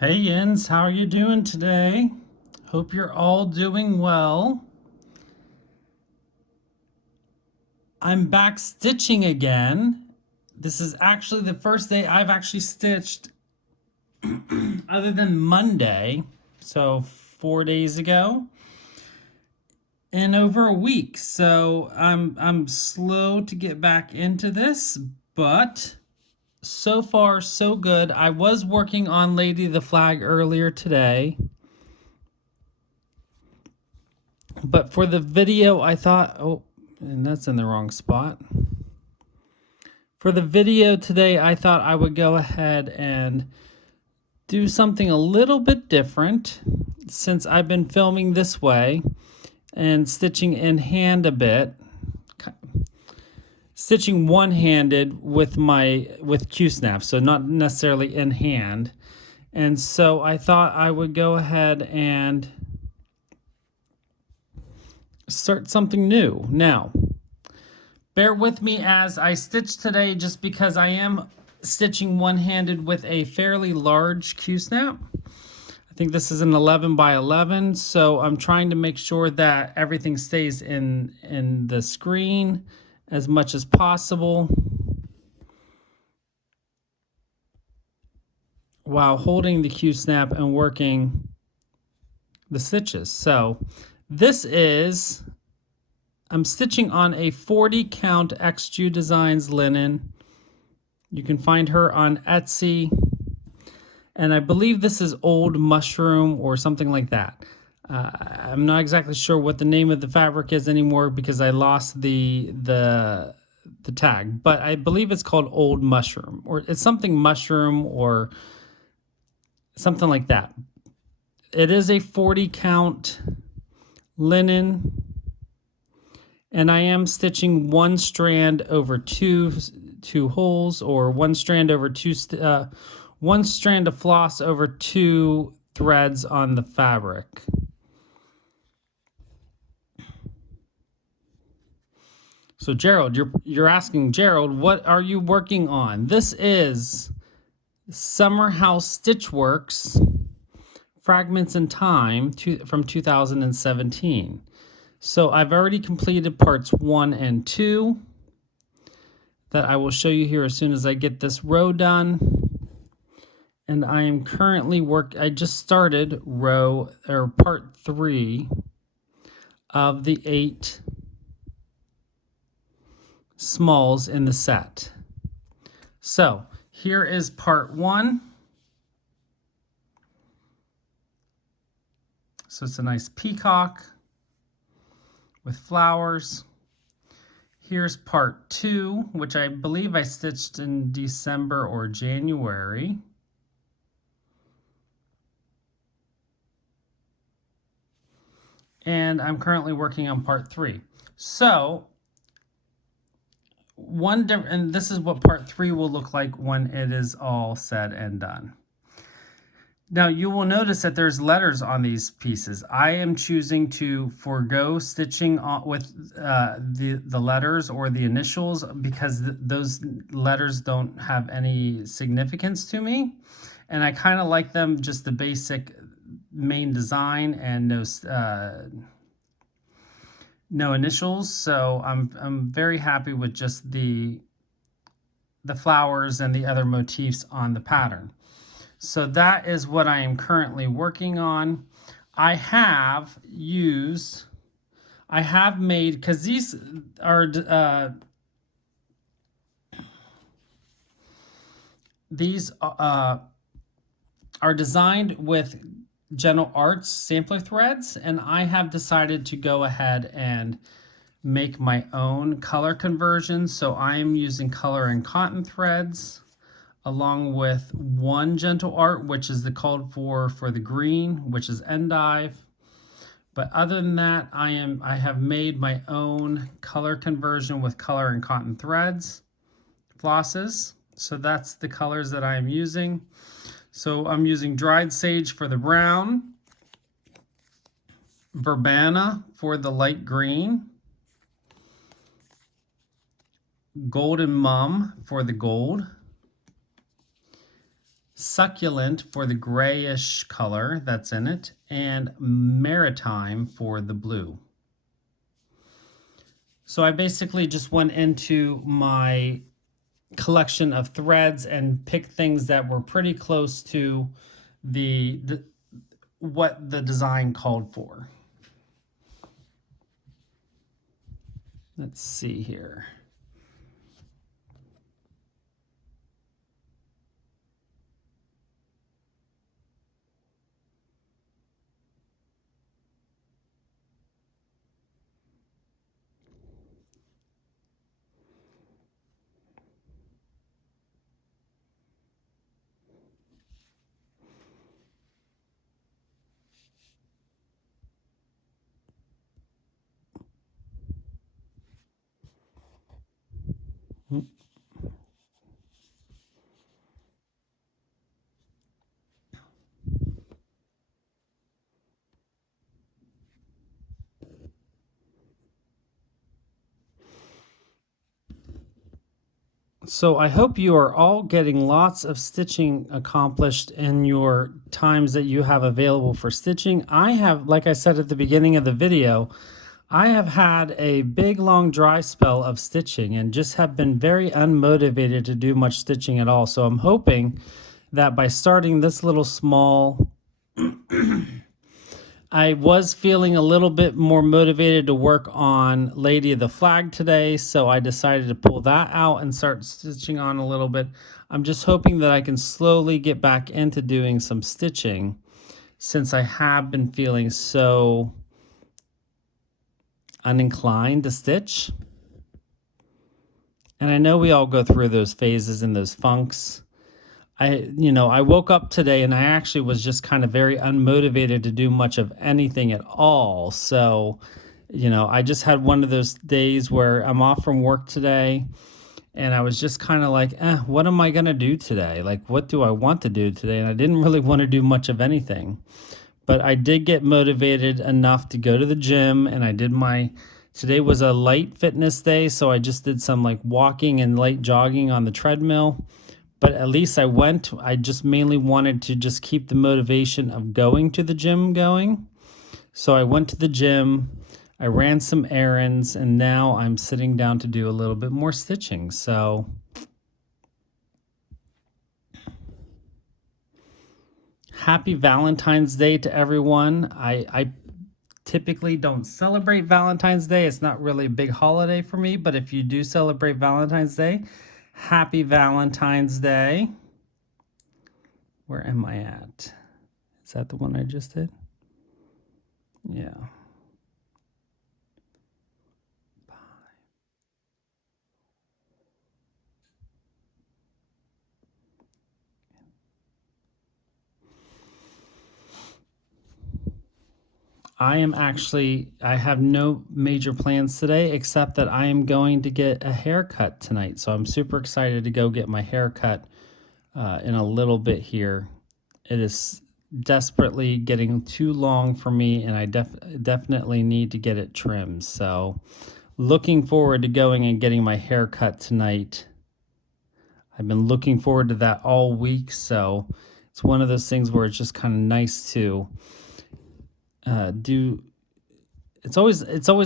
Hey Yins, how are you doing today? Hope you're all doing well. I'm back stitching again. This is actually the first day I've actually stitched other than Monday, so 4 days ago, in over a week. So I'm slow to get back into this, but so far so good. I was working on Lady the Flag earlier today. But for the video, I thought, oh, and that's in the wrong spot. For the video today, I thought I would go ahead and do something a little bit different since I've been filming this way and stitching in hand a bit. Stitching one-handed with Q-snap, so not necessarily in hand. And so I thought I would go ahead and start something new. Now, bear with me as I stitch today just because I am stitching one-handed with a fairly large Q-snap. I think this is an 11 by 11, so I'm trying to make sure that everything stays in the screen as much as possible while holding the Q-snap and working the stitches. So this is, I'm stitching on a 40 count XG Designs linen. You can find her on Etsy. And I believe this is Old Mushroom or something like that. I'm not exactly sure what the name of the fabric is anymore because I lost the tag. But I believe it's called Old Mushroom. Or it's something mushroom or something like that. It is a 40 count linen. And I am stitching one strand over two holes, or one strand over one strand of floss over two threads on the fabric. So Gerald, you're asking, Gerald, what are you working on? This is Summer House Stitchworks Fragments in Time from 2017. So I've already completed parts 1 and 2 that I will show you here as soon as I get this row done. And I am currently I just started part 3 of the 8 smalls in the set. So here is part 1. So it's a nice peacock with flowers. Here's part 2, which I believe I stitched in December or January. And I'm currently working on part 3. So and this is what part 3 will look like when it is all said and done. Now you will notice that there's letters on these pieces. I am choosing to forego stitching with the letters or the initials because those letters don't have any significance to me. And I kind of like them just the basic main design and no initials. So I'm very happy with just the flowers and the other motifs on the pattern. So that is what I am currently working on. I have made, because these are designed with Gentle Arts sampler threads, and I have decided to go ahead and make my own color conversions. So I am using color and cotton threads along with one Gentle Art, which is the called for the green, which is endive. But other than that, I have made my own color conversion with color and cotton threads, flosses. So that's the colors that I am using. So I'm using dried sage for the brown, verbena for the light green, golden mum for the gold, Succulent for the grayish color that's in it, and Maritime for the blue. So I basically just went into my collection of threads and picked things that were pretty close to the what the design called for. Let's see here. So I hope you are all getting lots of stitching accomplished in your times that you have available for stitching. I have, like I said at the beginning of the video, I have had a big long dry spell of stitching and just have been very unmotivated to do much stitching at all. So I'm hoping that by starting this little small I was feeling a little bit more motivated to work on Lady of the Flag today, so I decided to pull that out and start stitching on a little bit. I'm just hoping that I can slowly get back into doing some stitching since I have been feeling so uninclined to stitch. And I know we all go through those phases and those funks. I woke up today and I actually was just kind of very unmotivated to do much of anything at all. So, I just had one of those days where I'm off from work today and I was just kind of like, what am I going to do today? Like, what do I want to do today? And I didn't really want to do much of anything. But I did get motivated enough to go to the gym, and today was a light fitness day. So I just did some like walking and light jogging on the treadmill. But at least I went. I just mainly wanted to just keep the motivation of going to the gym going. So I went to the gym, I ran some errands, and now I'm sitting down to do a little bit more stitching. So happy Valentine's Day to everyone. I typically don't celebrate Valentine's Day. It's not really a big holiday for me, but if you do celebrate Valentine's Day, happy Valentine's Day. Where am I at? Is that the one I just did? Yeah. I have no major plans today except that I am going to get a haircut tonight. So I'm super excited to go get my haircut in a little bit here. It is desperately getting too long for me, and I definitely need to get it trimmed. So looking forward to going and getting my haircut tonight. I've been looking forward to that all week, so it's one of those things where it's just kind of nice to do. It's always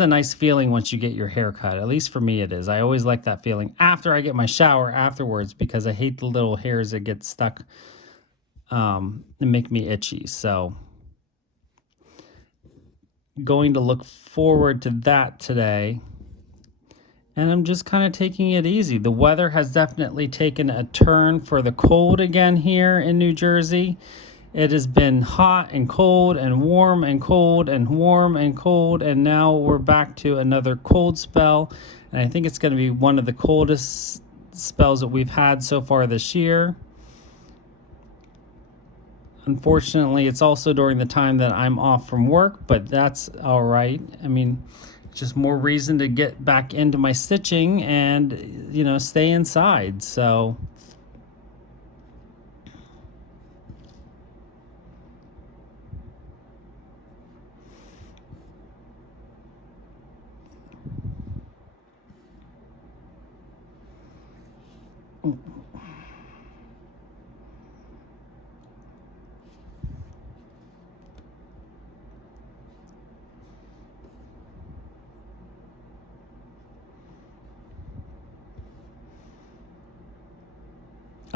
a nice feeling once you get your hair cut. At least for me it is. I always like that feeling after I get my shower afterwards because I hate the little hairs that get stuck and make me itchy. So going to look forward to that today. And I'm just kind of taking it easy. The weather has definitely taken a turn for the cold again here in New Jersey. It has been hot and cold and warm and cold and warm and cold, and now we're back to another cold spell. And I think it's going to be one of the coldest spells that we've had so far this year. Unfortunately, it's also during the time that I'm off from work, but that's all right. I mean, just more reason to get back into my stitching and, stay inside. So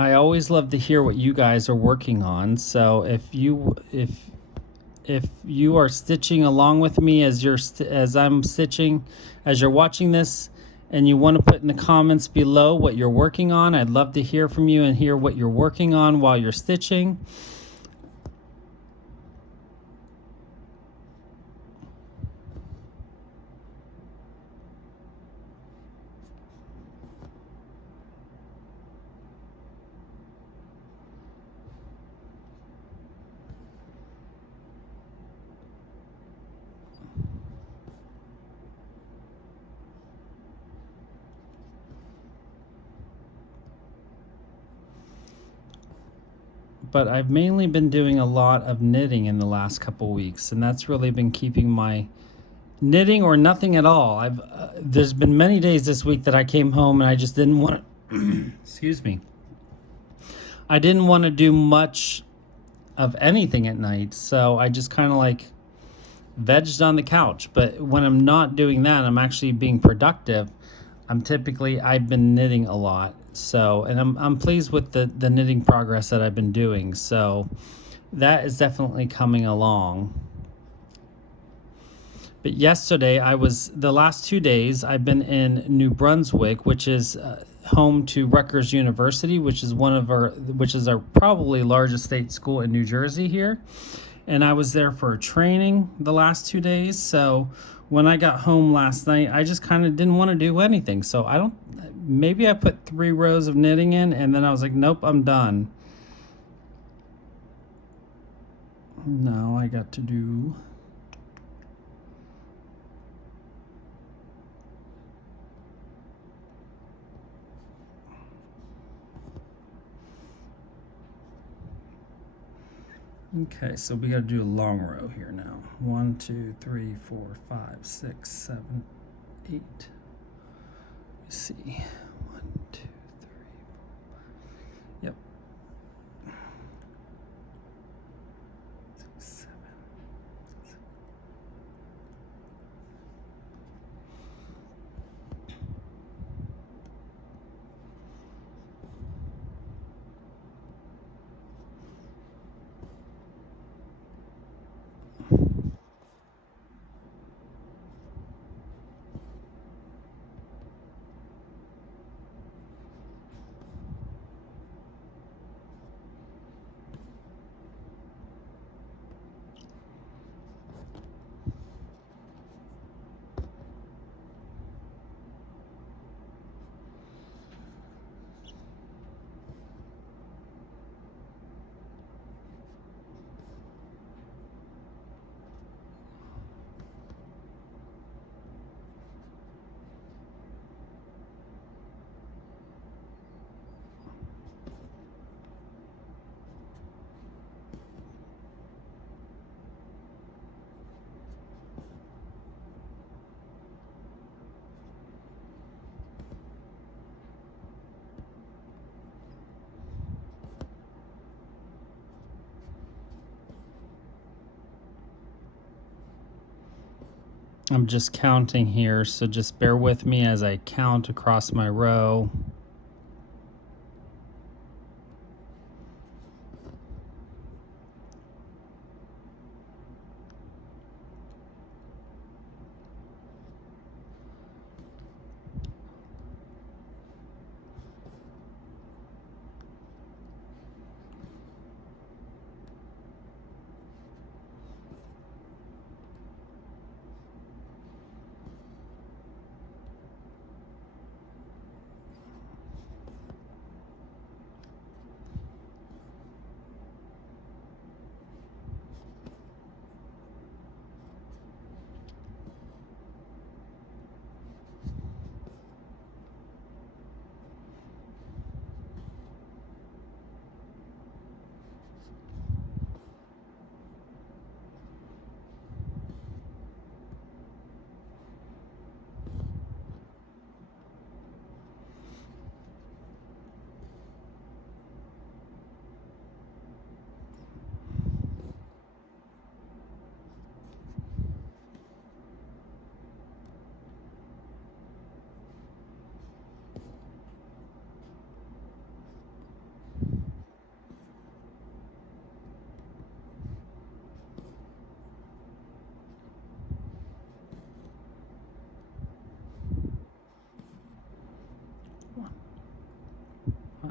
I always love to hear what you guys are working on. So if you are stitching along with me as I'm stitching, as you're watching this, and you want to put in the comments below what you're working on, I'd love to hear from you and hear what you're working on while you're stitching. But I've mainly been doing a lot of knitting in the last couple weeks, and that's really been keeping my knitting or nothing at all. There's been many days this week that I came home and I just didn't want to excuse me. I didn't want to do much of anything at night, so I just kind of like vegged on the couch. But when I'm not doing that, I'm actually being productive. I've been knitting a lot. So, and I'm pleased with the knitting progress that I've been doing. So that is definitely coming along. But yesterday, the last 2 days, I've been in New Brunswick, which is home to Rutgers University, which is our probably largest state school in New Jersey here. And I was there for training the last 2 days. So when I got home last night, I just kind of didn't want to do anything. So maybe I put 3 rows of knitting in, and then I was like, nope, I'm done. Now I got to do... Okay, so we got to do a long row here now. 1, 2, 3, 4, 5, 6, 7, 8. Let's see. 1, 2, 3, 4. Yep. 6, 7. I'm just counting here, so just bear with me as I count across my row.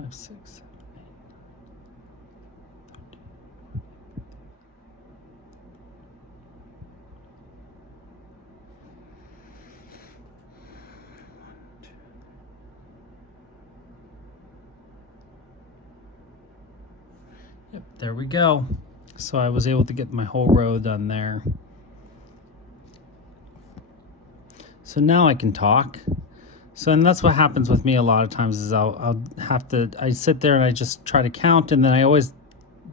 5, 6. Yep, there we go. So I was able to get my whole row done there. So now I can talk. So, and that's what happens with me a lot of times is I'll have to, I sit there and I just try to count, and then I always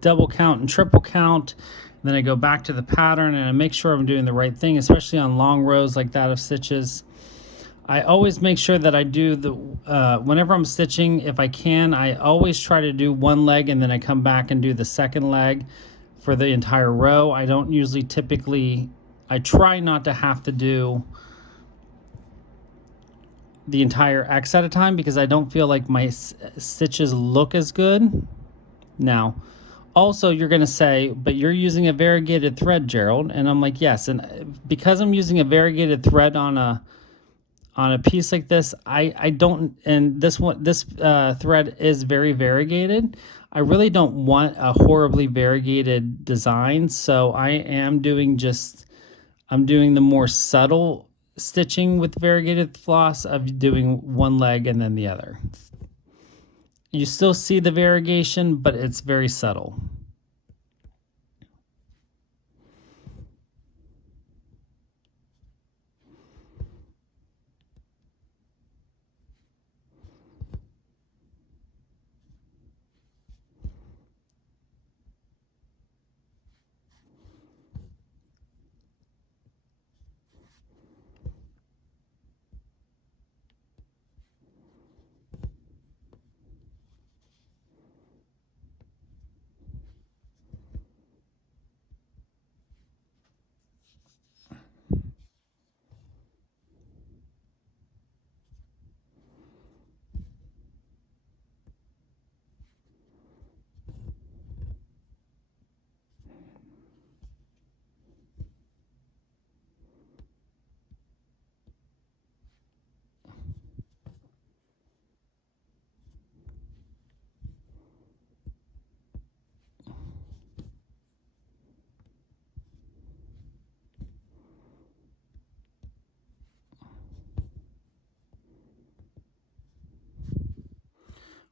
double count and triple count. And then I go back to the pattern and I make sure I'm doing the right thing, especially on long rows like that of stitches. I always make sure that I do the, whenever I'm stitching, if I can, I always try to do one leg and then I come back and do the second leg for the entire row. I don't usually typically, I try not to have to do the entire X at a time because I don't feel like my stitches look as good. Now, also you're going to say, but you're using a variegated thread, Gerald. And I'm like, yes. And because I'm using a variegated thread on a piece like this, I don't, and this thread is very variegated. I really don't want a horribly variegated design. So I am doing I'm doing the more subtle stitching with variegated floss of doing one leg and then the other. You still see the variegation, but it's very subtle.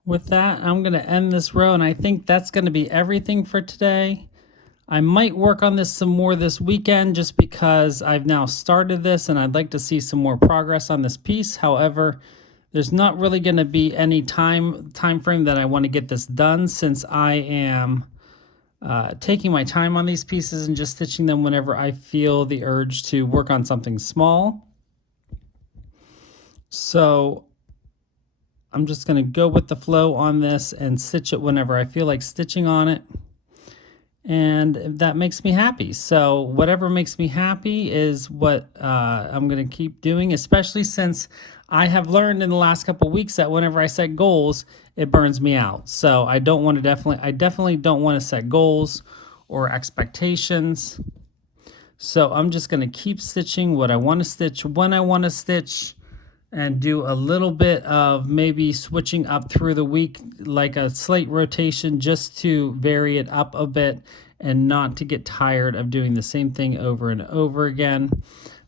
With that, I'm going to end this row, and I think that's going to be everything for today. I might work on this some more this weekend just because I've now started this and I'd like to see some more progress on this piece. However, there's not really going to be any time frame that I want to get this done since I am taking my time on these pieces and just stitching them whenever I feel the urge to work on something small. So I'm just going to go with the flow on this and stitch it whenever I feel like stitching on it. And that makes me happy. So whatever makes me happy is what I'm going to keep doing, especially since I have learned in the last couple of weeks that whenever I set goals, it burns me out. So I definitely don't want to set goals or expectations. So I'm just going to keep stitching what I want to stitch when I want to stitch, and do a little bit of maybe switching up through the week, like a slate rotation, just to vary it up a bit and not to get tired of doing the same thing over and over again.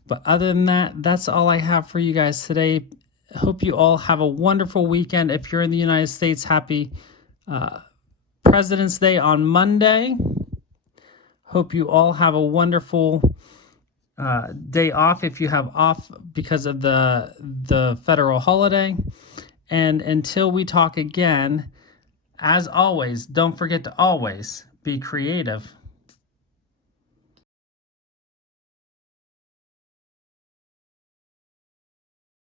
But other than that, that's all I have for you guys today. I hope you all have a wonderful weekend. If you're in the United States, happy President's Day on Monday. Hope you all have a wonderful day off if you have off because of the federal holiday. And until we talk again, as always, don't forget to always be creative.